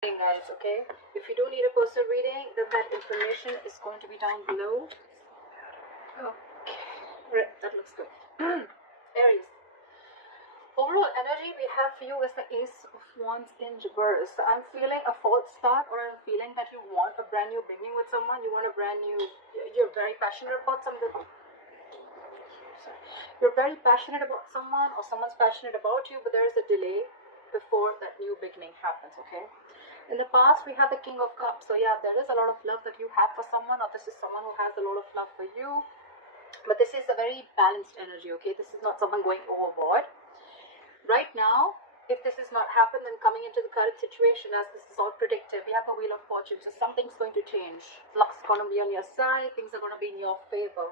Guys, okay, if you do need a personal reading, then that information is going to be down below. Okay, right, that looks good. Aries, overall energy we have for you is the Ace of Wands in reverse. I'm feeling a false start, or I'm feeling that you want a brand new beginning with someone. You want a brand new, you're very passionate about something. You're very passionate about someone, or someone's passionate about you, but there is a delay before that new beginning happens, okay? In the past, we have the King of Cups. So yeah, there is a lot of love that you have for someone, or this is someone who has a lot of love for you. But this is a very balanced energy, okay? This is not someone going overboard. Right now, if this is not happened, then coming into the current situation, as this is all predictive, we have a Wheel of Fortune. So something's going to change. Luck's going to be on your side. Things are going to be in your favor.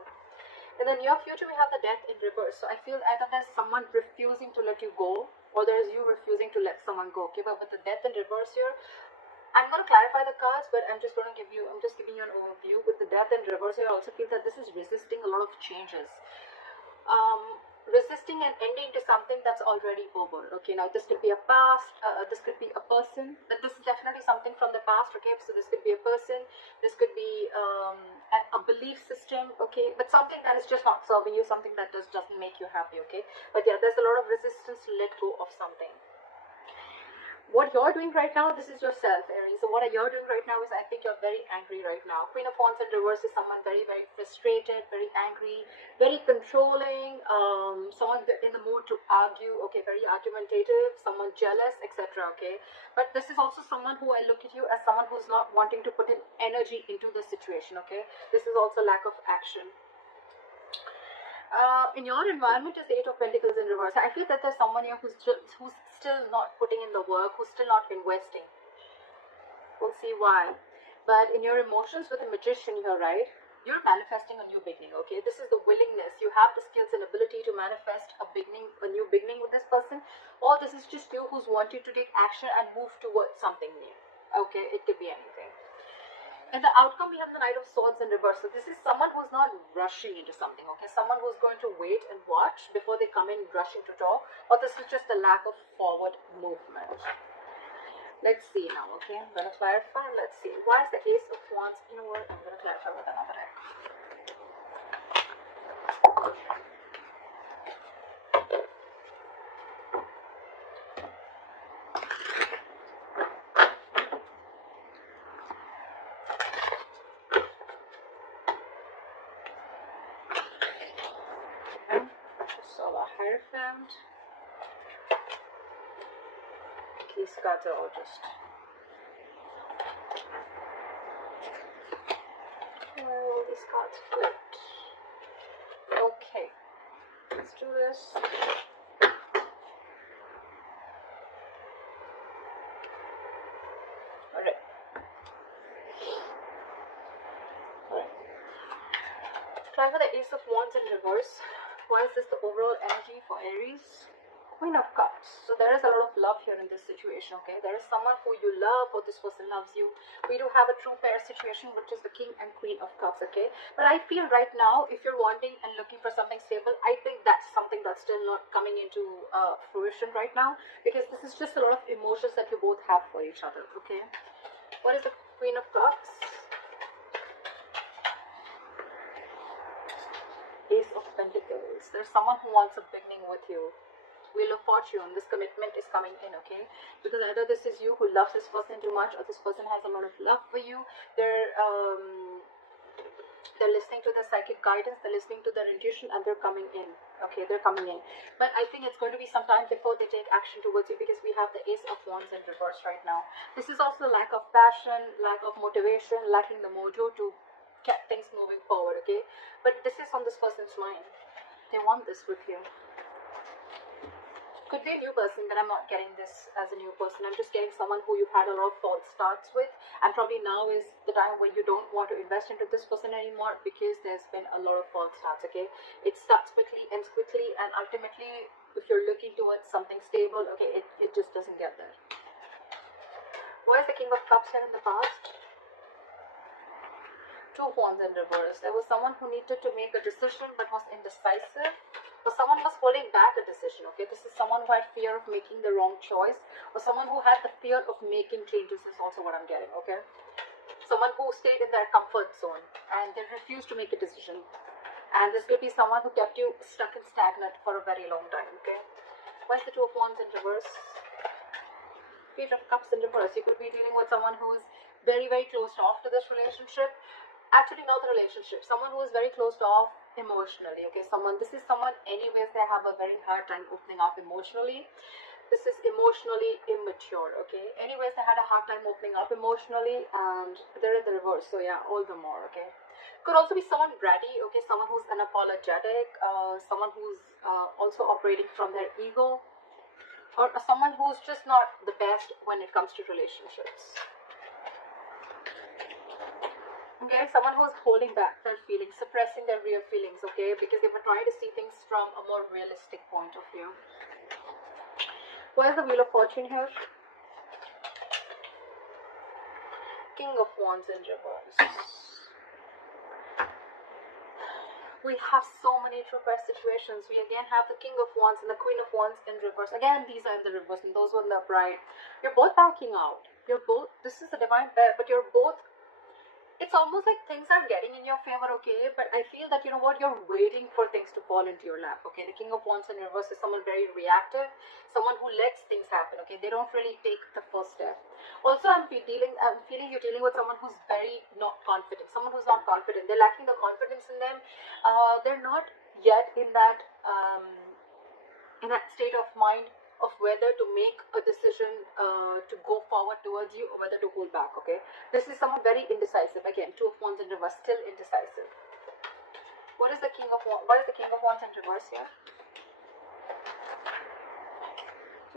In the near future, we have the Death in reverse. So I feel either there's someone refusing to let you go, or there's you refusing to let someone go. Okay, but with the Death in reverse here, I'm going to clarify the cards, but I'm just giving you an overview. With the Death in reverse here, I also feel that this is resisting a lot of changes. Resisting and ending to something that's already over. Okay, now this could be a past, this could be a person, but this is definitely something from the past. Okay, so this could be a person, this could be a belief system. Okay, but something that is just not serving you, something that doesn't make you happy. Okay, but yeah, there's a lot of resistance to let go of something. What you're doing right now, this is yourself, Aries. So what you're doing right now is, I think you're very angry right now. Queen of Wands in reverse is someone very, very frustrated, very angry, very controlling, someone in the mood to argue, okay, very argumentative, someone jealous, etc. Okay, but this is also someone who I look at you as someone who's not wanting to put in energy into the situation. Okay, this is also lack of action. In your environment is the Eight of Pentacles in reverse. I feel that there's someone here who's still not putting in the work, who's still not investing. We'll see why. But in your emotions with the Magician here, right, you're manifesting a new beginning, okay? This is the willingness. You have the skills and ability to manifest a new beginning with this person. Or this is just you who's wanting to take action and move towards something new. Okay, it could be anything. And the outcome, we have the Knight of Swords in reverse. So this is someone who's not rushing into something, okay? Someone who's going to wait and watch before they come in rushing to talk. Or this is just a lack of forward movement. Let's see now, okay? I'm going to clarify. Let's see. Why is the Ace of Wands? You know what? I'm going to clarify with another deck. Hierophant. These cards are all just... Where are all these cards good? Okay. Let's do this. Alright. Try for the Ace of Wands in reverse. Why is this the overall energy for Aries? Queen of Cups. So there is a lot of love here in this situation, okay? There is someone who you love, or this person loves you. We do have a true pair situation, which is the King and Queen of Cups, okay? But I feel right now, if you're wanting and looking for something stable, I think that's something that's still not coming into fruition right now, because this is just a lot of emotions that you both have for each other, okay? What is the Queen of Cups? Ace of Pentacles. There's someone who wants a beginning with you. Wheel of Fortune. This commitment is coming in, okay? Because either this is you who loves this person too much, or this person has a lot of love for you. They're listening to their psychic guidance, they're listening to their intuition, and they're coming in. Okay, they're coming in. But I think it's going to be some time before they take action towards you, because we have the Ace of Wands in reverse right now. This is also lack of passion, lack of motivation, lacking the mojo to get things moving forward, okay? But this is on this person's mind. They want this with you. Could be a new person, but I'm not getting this as a new person. I'm just getting someone who you've had a lot of false starts with, and probably now is the time when you don't want to invest into this person anymore, because there's been a lot of false starts, okay? It starts quickly, ends quickly, and ultimately, if you're looking towards something stable, okay, it just doesn't get there. Why is the King of Cups here in the past? Two Wands in reverse. There was someone who needed to make a decision but was indecisive. Or someone was holding back a decision, okay? This is someone who had fear of making the wrong choice, or someone who had the fear of making changes is also what I'm getting, okay? Someone who stayed in their comfort zone and they refused to make a decision. And this could be someone who kept you stuck and stagnant for a very long time, okay? Where's the Two of Wands in reverse? Page of Cups in reverse. You could be dealing with someone who is very, very closed off to this relationship. Actually, not the relationship. Someone who is very closed off emotionally, okay? This is someone, anyways, they have a very hard time opening up emotionally. This is emotionally immature, okay? Anyways, they had a hard time opening up emotionally, and they're in the reverse, so yeah, all the more, okay? Could also be someone bratty, okay? Someone who's unapologetic, someone who's also operating from their ego, or someone who's just not the best when it comes to relationships. Okay, someone who's holding back their feelings, suppressing their real feelings, okay? Because they were trying to see things from a more realistic point of view. Why is the Wheel of Fortune here? King of Wands in reverse. We have so many reverse situations. We again have the King of Wands and the Queen of Wands in reverse. Again, these are in the reverse and those were in the upright. You're both backing out. This is a divine pair, but you're both, it's almost like things are getting in your favor, okay? But I feel that, you know what, you're waiting for things to fall into your lap, okay? The King of Wands in reverse is someone very reactive, someone who lets things happen, okay? They don't really take the first step. Also, I'm feeling you're dealing with someone who's very not confident, someone who's not confident. They're lacking the confidence in them. They're not yet in that state of mind of whether to make a decision to go forward towards you or whether to hold back, okay? This is someone very indecisive. Again, Two of Wands in reverse, still indecisive. What is the King of Wands in reverse here?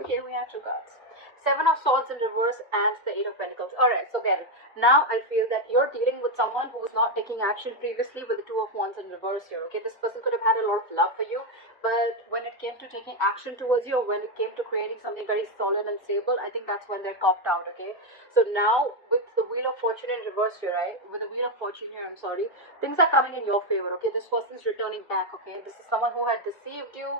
Okay, we have two cards. Seven of Swords in reverse and the Eight of Pentacles. Alright, so get it. Now I feel that you're dealing with someone who was not taking action previously with the Two of Wands in reverse here. Okay, this person could have had a lot of love for you, but when it came to taking action towards you, or when it came to creating something very solid and stable, I think that's when they're copped out, okay? So now with the Wheel of Fortune in reverse here, right? With the Wheel of Fortune here, I'm sorry, things are coming in your favor, okay? This person's returning back, okay? This is someone who had deceived you.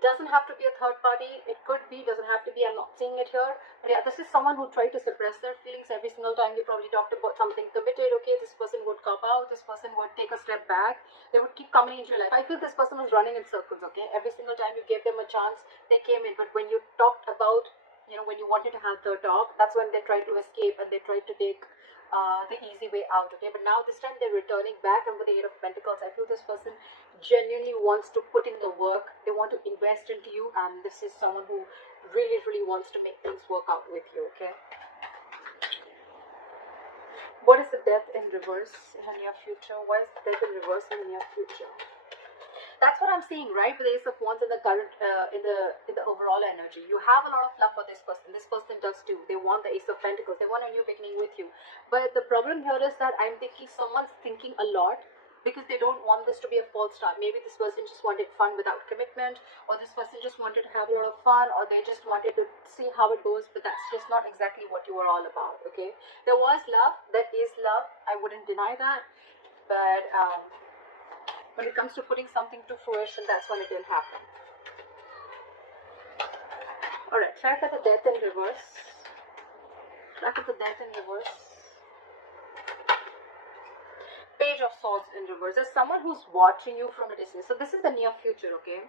Doesn't have to be a third party, it could be, doesn't have to be, I'm not seeing it here, but yeah, this is someone who tried to suppress their feelings. Every single time you probably talked about something committed, okay, this person would cop out, this person would take a step back, they would keep coming into your life. I feel this person was running in circles, okay? Every single time you gave them a chance, they came in, but when you talked about, you know, when you wanted to have the talk, that's when they tried to escape and they tried to take the easy way out, okay? But now this time they're returning back, and with the Eight of Pentacles, I feel this person genuinely wants to put in the work. They want to invest into you, and this is someone who really, really wants to make things work out with you, okay? What is the Death in reverse in the near future? Why is the Death in reverse in the near future? That's what I'm seeing, right? With the Ace of Wands in the current, in the overall energy, you have a lot of love for this person. This person does too. They want the Ace of Pentacles. They want a new beginning with you. But the problem here is that I'm thinking someone's thinking a lot because they don't want this to be a false start. Maybe this person just wanted fun without commitment, or this person just wanted to have a lot of fun, or they just wanted to see how it goes. But that's just not exactly what you were all about. Okay, there was love. That is love. I wouldn't deny that. But when it comes to putting something to fruition, that's when it will happen. Alright, clarify the Death in reverse. Clarify the Death in reverse. Page of Swords in reverse. There's someone who's watching you from a distance. So this is the near future, okay?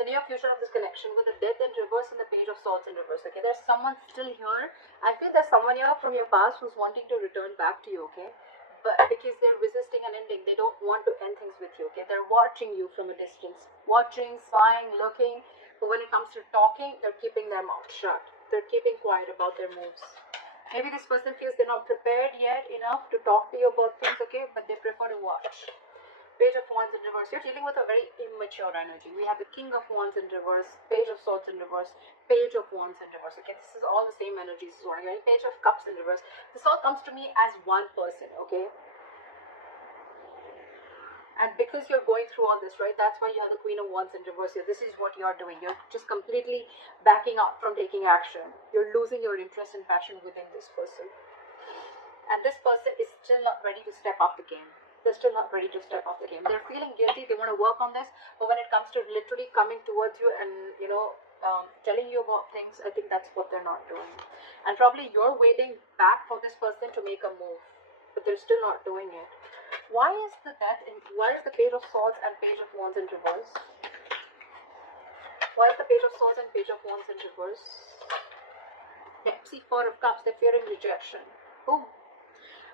The near future of this connection with the Death in reverse and the Page of Swords in reverse, okay? There's someone still here. I feel there's someone here from your past who's wanting to return back to you, okay? But because they're resisting an ending, they don't want to end things with you, okay? They're watching you from a distance. Watching, spying, looking. But when it comes to talking, they're keeping their mouth shut. They're keeping quiet about their moves. Maybe this person feels they're not prepared yet enough to talk to you about things, okay? But they prefer to watch. Page of Wands in reverse. You're dealing with a very immature energy. We have the King of Wands in reverse, Page of Swords in reverse, Page of Wands in reverse. Okay, this is all the same energies. This is what I'm getting. Page of Cups in reverse. This all comes to me as one person, okay? And because you're going through all this, right, that's why you have the Queen of Wands in reverse here. This is what you're doing. You're just completely backing up from taking action. You're losing your interest and passion within this person. And this person is still not ready to step up the game. They're still not ready to step off the game. They're feeling guilty. They want to work on this, but when it comes to literally coming towards you and telling you about things, I think that's what they're not doing. And probably you're waiting back for this person to make a move, but they're still not doing it. Why is the Death? Why is the Page of Swords and Page of Wands in reverse? Why is the Page of Swords and Page of Wands in reverse? Yeah, see, Four of Cups. They're fearing rejection. Boom.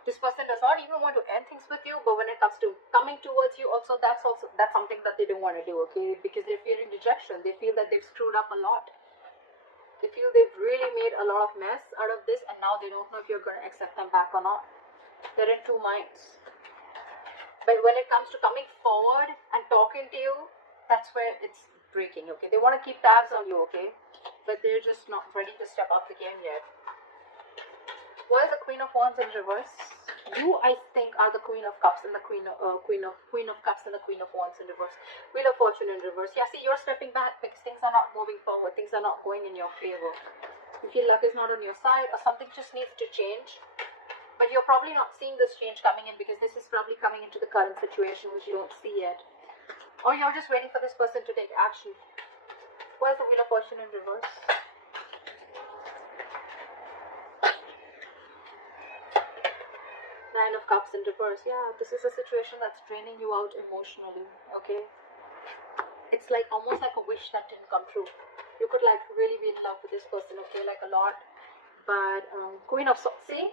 This person does not even want to end things with you, but when it comes to coming towards you, that's something that they don't want to do, okay? Because they're fearing rejection. They feel that they've screwed up a lot. They feel they've really made a lot of mess out of this, and now they don't know if you're going to accept them back or not. They're in two minds. But when it comes to coming forward and talking to you, that's where it's breaking, okay? They want to keep tabs on you, okay? But they're just not ready to step up the game yet. Why is the Queen of Wands in reverse? You, I think, are the Queen of Cups and the Queen of Cups and the Queen of Wands in reverse. Wheel of Fortune in reverse. Yeah, see, you're stepping back because things are not moving forward. Things are not going in your favor. You feel luck is not on your side, or something just needs to change. But you're probably not seeing this change coming in because this is probably coming into the current situation which you don't see yet. Or you're just waiting for this person to take action. Why is the Wheel of Fortune in reverse? Nine of Cups in reverse. Yeah, this is a situation that's draining you out emotionally, okay? It's like almost like a wish that didn't come true. You could like really be in love with this person, okay, like a lot. But Queen of Swords, see,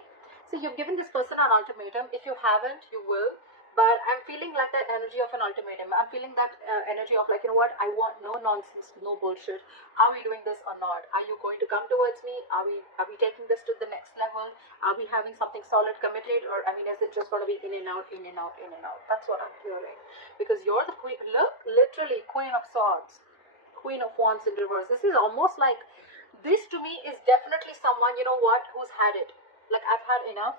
you've given this person an ultimatum. If you haven't, you will. But I'm feeling like that energy of an ultimatum. I'm feeling that energy of like, you know what, I want no nonsense, no bullshit. Are we doing this or not? Are you going to come towards me? Are we taking this to the next level? Are we having something solid committed? Or, I mean, is it just going to be in and out, in and out, in and out? That's what I'm hearing. Because you're the queen, look, literally Queen of Swords, Queen of Wands in reverse. This is almost like, this to me is definitely someone, you know what, who's had it. Like, I've had enough.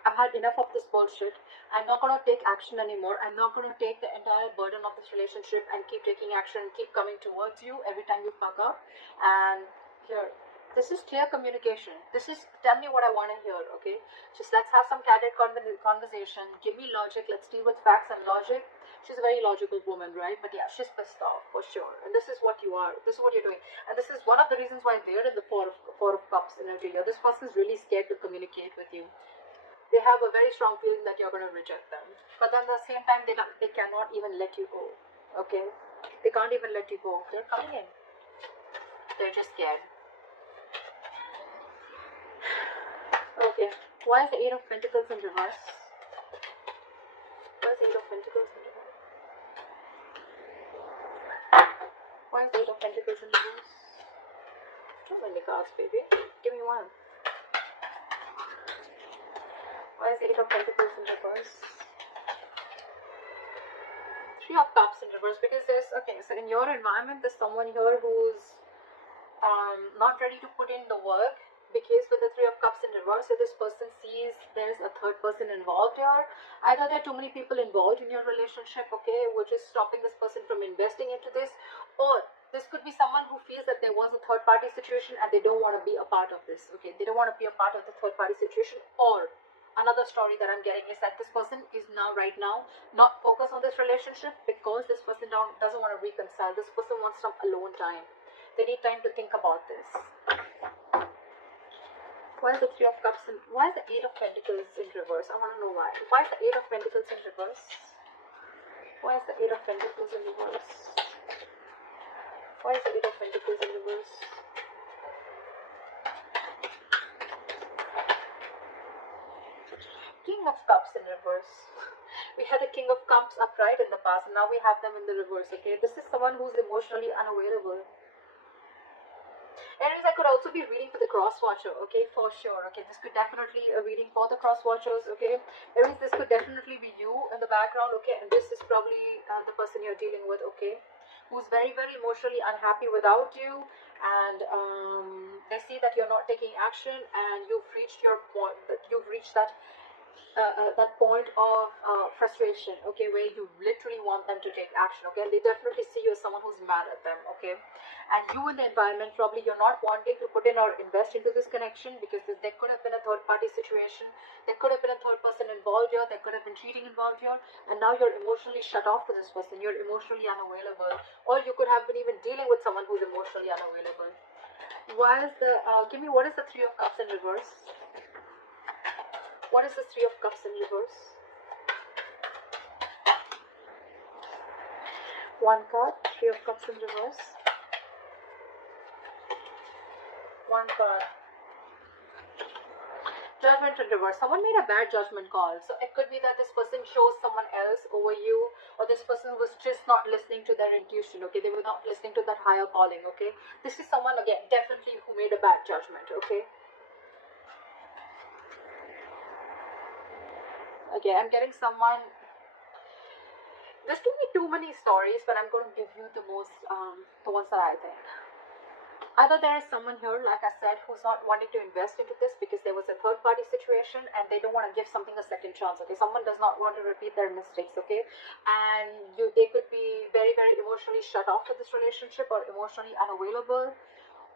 I've had enough of this bullshit. I'm not going to take action anymore. I'm not going to take the entire burden of this relationship and keep taking action and keep coming towards you every time you fuck up. And here, this is clear communication. This is, tell me what I want to hear, okay? Just let's have some candid conversation. Give me logic. Let's deal with facts and logic. She's a very logical woman, right? But yeah, she's pissed off for sure. And this is what you are. This is what you're doing. And this is one of the reasons why they're in the Four of Cups energy. This person's really scared to communicate with you. They have a very strong feeling that you're going to reject them. But then at the same time, they cannot even let you go. Okay? They can't even let you go. They're coming in. They're just scared. Okay. Why is the Eight of Pentacles in reverse? Why is the Eight of Pentacles in reverse? Why is the Eight of Pentacles in reverse? Too many cards, baby. Give me one. Why is the Eight of Pentacles in reverse? Three of Cups in reverse, because there's, okay, so in your environment, there's someone here who's not ready to put in the work, because with the Three of Cups in reverse, so this person sees there's a third person involved here. Either there are too many people involved in your relationship, okay, which is stopping this person from investing into this, or this could be someone who feels that there was a third party situation and they don't want to be a part of this, okay, they don't want to be a part of the third party situation. Or another story that I'm getting is that this person is right now not focused on this relationship because this person doesn't want to reconcile. This person wants some alone time. They need time to think about this. Why is the Three of Cups and why is the Eight of Pentacles in reverse? I want to know why. Why is the Eight of Pentacles in reverse? Why is the Eight of Pentacles in reverse? Why is the Eight of Pentacles in reverse? King of Cups in reverse. We had the King of Cups upright in the past, and now we have them in the reverse, okay? This is someone who's emotionally unavailable. Aries, I could also be reading for the cross watcher, okay, for sure, okay? This could definitely a reading for the cross watchers, okay? Aries, this could definitely be you in the background, okay? And this is probably the person you're dealing with, okay? Who's very, very emotionally unhappy without you, and they see that you're not taking action, and you've reached your point, that you've reached that that point of frustration, okay, where you literally want them to take action, okay, and they definitely see you as someone who's mad at them, okay, and you in the environment, probably you're not wanting to put in or invest into this connection because there could have been a third party situation, there could have been a third person involved here, there could have been cheating involved here, and now you're emotionally shut off to this person, you're emotionally unavailable, or you could have been even dealing with someone who's emotionally unavailable. Why is the, give me, what is the Three of Cups in reverse? What is the Three of Cups in reverse? One card, Three of Cups in reverse. One card. Judgment in reverse. Someone made a bad judgment call. So it could be that this person chose someone else over you, or this person was just not listening to their intuition, okay? They were not listening to that higher calling, okay? This is someone, again, definitely who made a bad judgment, okay? Okay, I'm getting someone. There's too many stories, but I'm going to give you the most, the ones that I think. Either there is someone here, like I said, who's not wanting to invest into this because there was a third party situation and they don't want to give something a second chance, okay? Someone does not want to repeat their mistakes, okay? And they could be very, very emotionally shut off to this relationship or emotionally unavailable,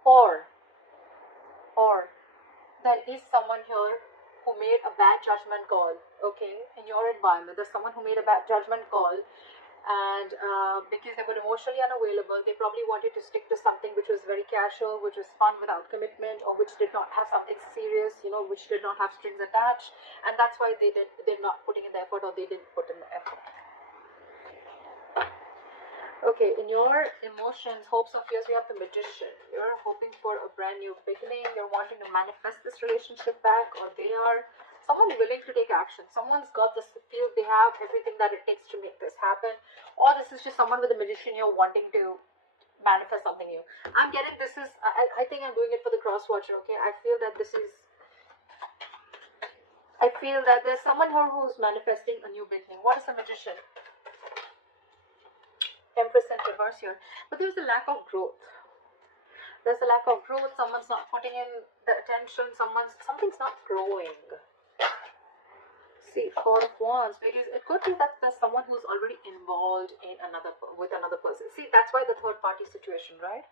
or there is someone here who made a bad judgment call, okay, in your environment. There's someone who made a bad judgment call, and because they were emotionally unavailable, they probably wanted to stick to something which was very casual, which was fun without commitment, or which did not have something serious, you know, which did not have strings attached, and that's why they're not putting in the effort, or they didn't put in the effort. Okay, in your emotions, hopes or fears, we have the Magician. You're hoping for a brand new beginning. You're wanting to manifest this relationship back, or they are someone willing to take action. Someone's got this feel they have everything that it takes to make this happen, or this is just someone with a Magician you're wanting to manifest something new. I'm getting this is, I think I'm doing it for the cross watcher, okay? I feel that there's someone here who's manifesting a new beginning. What is the Magician? Empress in reverse here, but there's a lack of growth. There's a lack of growth. Someone's not putting in the attention. Something's not growing. See, Four of Wands, because it could be that there's someone who's already involved in with another person. See, that's why the third party situation, right?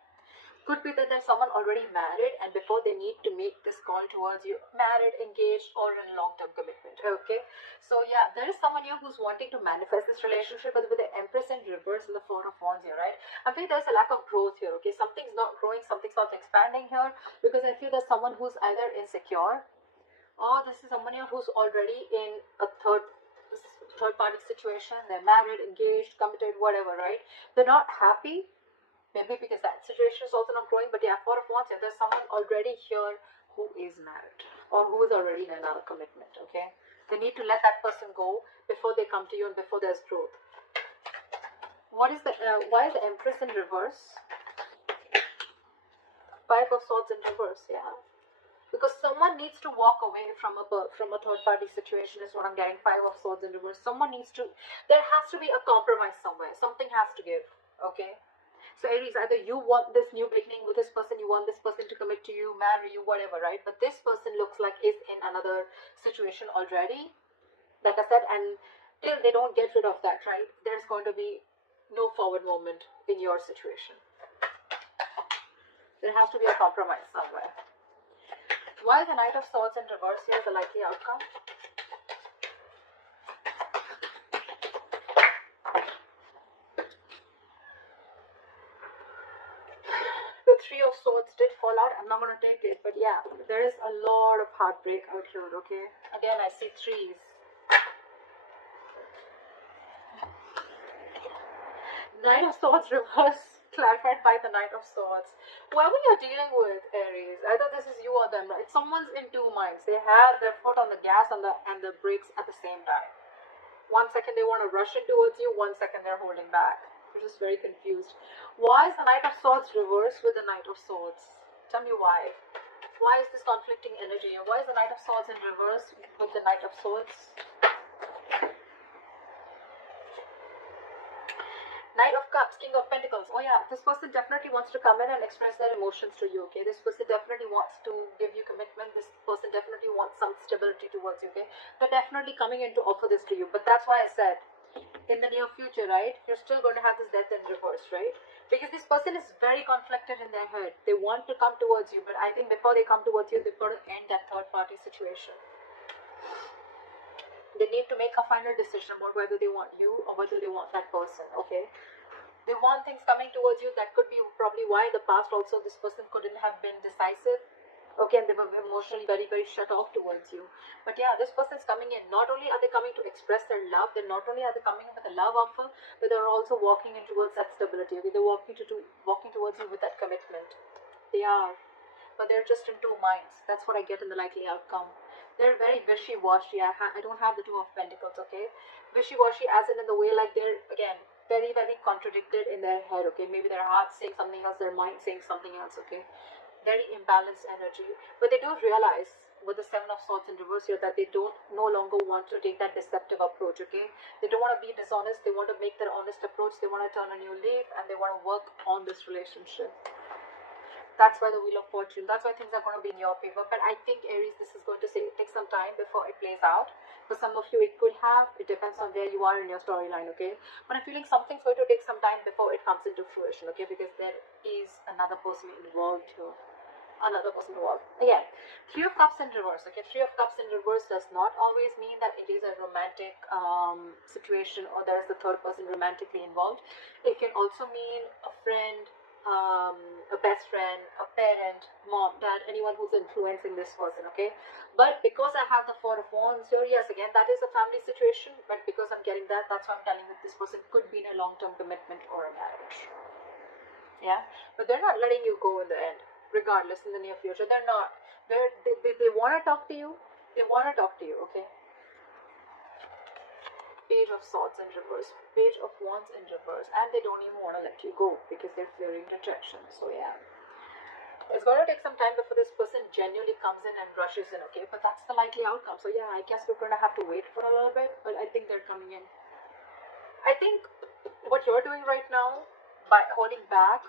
Could be that there's someone already married, and before they need to make this call towards you, married, engaged, or in long-term commitment, okay? So yeah, there is someone here who's wanting to manifest this relationship, but with the Empress in reverse and the Four of Wands here, right? I think there's a lack of growth here, okay? Something's not growing, something's not expanding here, because I feel there's someone who's either insecure, or this is someone here who's already in a third party situation. They're married, engaged, committed, whatever, right? They're not happy. Maybe because that situation is also not growing, but yeah, Four of Wands, and there's someone already here who is married or who is already in another commitment, okay? They need to let that person go before they come to you and before there's growth. What is the, why is the Empress in reverse? Five of Swords in reverse, yeah. Because someone needs to walk away from a third party situation is what I'm getting. Five of Swords in reverse. Someone needs to, there has to be a compromise somewhere. Something has to give, okay? So Aries, either you want this new beginning with this person, you want this person to commit to you, marry you, whatever, right? But this person looks like is in another situation already, like I said, and till they don't get rid of that, right, there's going to be no forward movement in your situation. There has to be a compromise somewhere. Why is the Knight of Swords in reverse here the likely outcome? The Three of Swords did fall out. I'm not going to take it, but yeah, there is a lot of heartbreak out here, okay? Again, I see threes. Knight of Swords reverse, clarified by the Knight of Swords. Whoever you're dealing with, Aries, either this is you or them, right? Someone's in two minds. They have their foot on the gas and the brakes at the same time. 1 second they want to rush in towards you, 1 second they're holding back. You're just very confused. Why is the Knight of Swords reversed with the Knight of Swords? Tell me why. Why is this conflicting energy? Why is the Knight of Swords in reverse with the Knight of Swords? Knight of Cups, King of Pentacles. Oh yeah, this person definitely wants to come in and express their emotions to you, okay? This person definitely wants to give you commitment. This person definitely wants some stability towards you, okay? They're definitely coming in to offer this to you. But that's why I said, in the near future, right, you're still going to have this death in reverse, right? Because this person is very conflicted in their head. They want to come towards you, but I think before they come towards you, they've got to end that third party situation. They need to make a final decision about whether they want you or whether they want that person, okay? They want things coming towards you. That could be probably why in the past also this person couldn't have been decisive, okay, and they were emotionally very, very shut off towards you. But yeah, this person is coming in. Not only are they coming to express their love, then not only are they coming in with a love offer, but they're also walking in towards that stability, okay? They're walking towards you with that commitment. They are. But they're just in two minds. That's what I get in the likely outcome. They're very wishy-washy. I don't have the Two of Pentacles, okay? Wishy-washy as in the way like they're, again, very, very contradicted in their head, okay? Maybe their heart's saying something else, their mind saying something else, okay? Very imbalanced energy. But they do realize with the Seven of Swords in reverse here that they don't no longer want to take that deceptive approach, okay? They don't want to be dishonest. They want to make their honest approach. They want to turn a new leaf and they want to work on this relationship. That's why the Wheel of Fortune, that's why things are going to be in your favor. But I think Aries, this is going to take some time before it plays out. For some of you, it could have. It depends on where you are in your storyline, okay? But I'm feeling something's going to take some time before it comes into fruition, okay? Because there is another person involved here. Another person involved. Again, Three of Cups in reverse, okay? Three of Cups in reverse does not always mean that it is a romantic situation or there is the third person romantically involved. It can also mean a friend, a best friend, a parent, mom, dad, anyone who's influencing this person, okay? But because I have the Four of Wands here, yes, again, that is a family situation, but because I'm getting that, that's why I'm telling you this person could be in a long-term commitment or a marriage. Yeah, but they're not letting you go in the end, regardless, in the near future. They're not. They want to talk to you. They want to talk to you, okay? Page of Swords in reverse, Page of Wands in reverse, and they don't even want to let you go because they're fearing rejection. So yeah, it's going to take some time before this person genuinely comes in and rushes in, okay? But that's the likely outcome. So yeah, I guess we're going to have to wait for a little bit, but I think they're coming in. I think what you're doing right now by holding back